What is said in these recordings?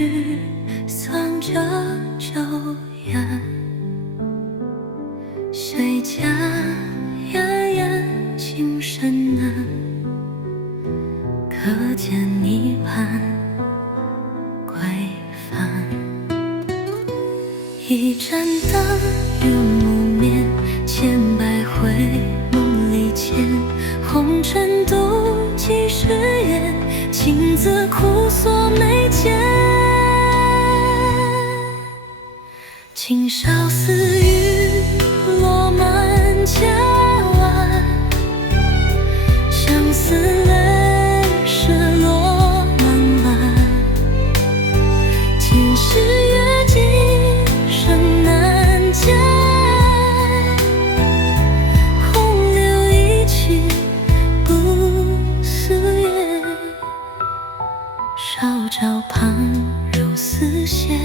沮丧着久远，谁家呀呀情深难，可见泥盘归帆。一盏灯月幕面，千百回梦里见，红尘妒几十眼，情字苦锁眉间。今宵似雨落满千湾，相思泪湿落漫漫。前世约今生难见，红柳一曲不思远。烧照旁柔丝线，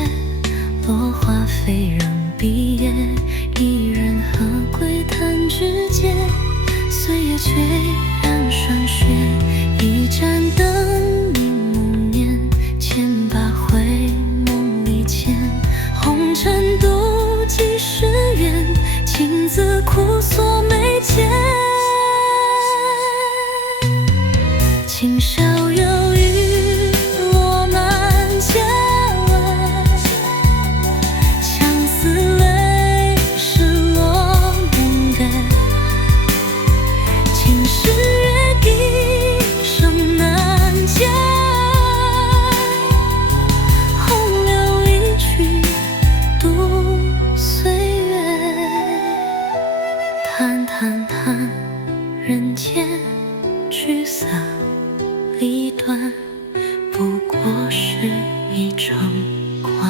落花飞仍闭眼，一人何归弹指间，岁月却染霜雪。一盏灯明暮年，千把回梦里见，红尘妒几十缘，情字苦锁眉间。今宵有雨落满千湾，相思泪湿落梦根。前世约一生难见，红柳一曲度岁月。叹叹人间聚散离断，不过是一城关湾。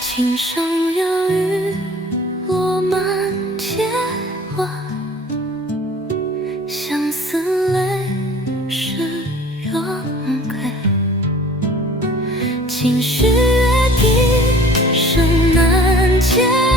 今生有雨落满千湾，相思泪湿若归。今世约一生难见。